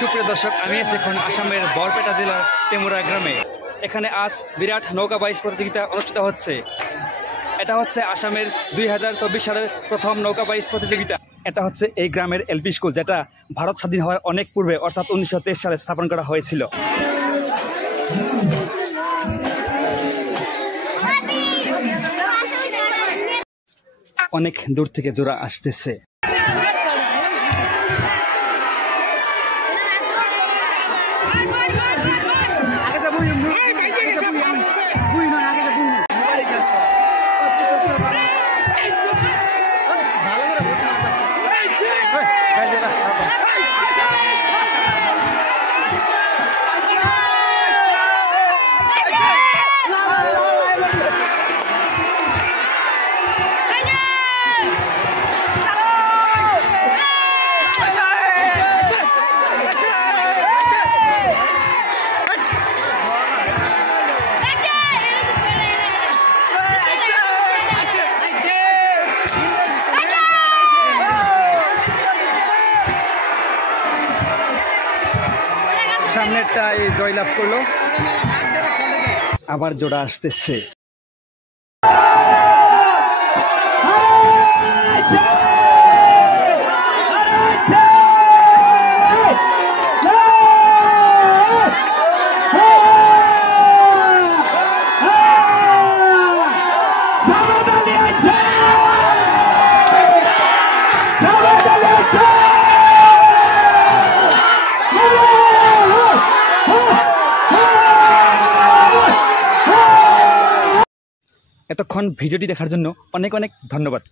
সুপ্রিয় দর্শক, আমি আছি এখন আসামের বরপেটা জেলার টেমুরা গ্রামে। এখানে আজ বিরাট নৌকা বাইচ প্রতিযোগিতা অনুষ্ঠিত হচ্ছে। এটা হচ্ছে আসামের 2024 সালের প্রথম নৌকা বাইচ প্রতিযোগিতা। এটা হচ্ছে এই গ্রামের এলপি স্কুল, যেটা ভারত স্বাধীন হওয়ার অনেক পূর্বে অর্থাৎ 1923 সালে স্থাপন করা হয়েছিল। অনেক দূর থেকে জোড়া আসতেছে। সামনেরটাই জয়লাভ করলো, আবার জোড়া আসতেছে। এতক্ষণ ভিডিওটি দেখার জন্য অনেক অনেক ধন্যবাদ।